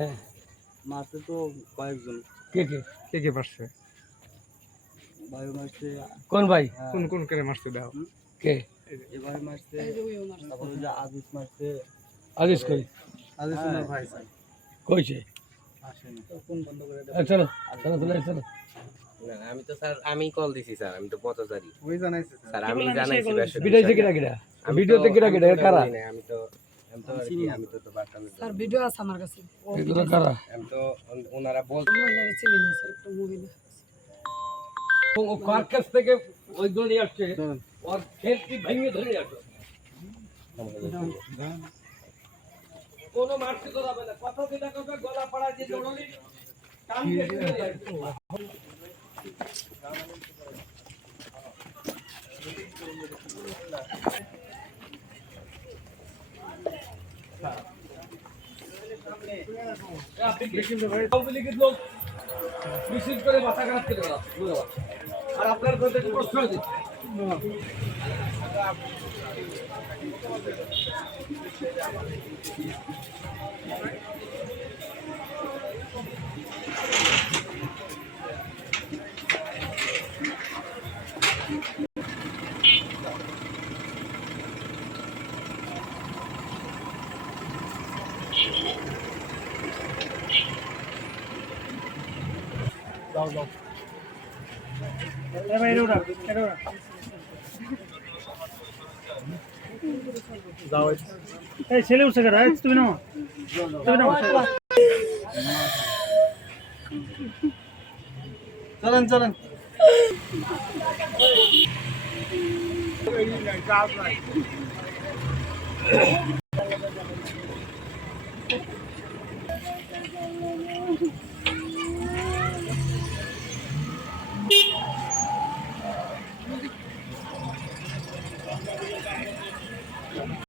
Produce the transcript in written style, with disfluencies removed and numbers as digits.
হ্যাঁ মারছে তো কয়েকজন। কে কে কে কে মারছে? ভাই মারছে। কোন ভাই কোন কোন করে মারছে দাও? কে এবার মারছে, তারপরে যে আজিজ মারছে। আজিজ কই আজিজ আমার ভাই স্যার কইছে আসেনি। ফোন বন্ধ করে দাও। চলো চলো চলো চলো না না, আমি তো স্যার আমি কল দিছি স্যার, আমি তো পথচারী ওই জানাইছে স্যার, আমি জানাইছি ভিডিওতে কিরা কিরা ভিডিওতে কিরা কিরা কারা আমি তো আর কি, আমি তো বাটন স্যার ভিডিও আছে আমার কাছে এগুলো কারা আমি তো ওনারা বল মহিলারা চিনি না স্যার একটা মহিলা ও কার কাছ থেকে ওইগুলো নিয়ে আসছে ওর খেলতি ভেঙে ধরে আসছে কোনো মারতে তো যাবে না কথা দিলে কবে গলা পড়া দিয়ে দৌড়লি কাম লোক মিছিল করে মাথা খারাপ করে আর আপনার প্রতি প্রশ্ন দিচ্ছে ছেলে উঠছে কেন? তুমি নাও, তুমি নাও। চলেন চলেন।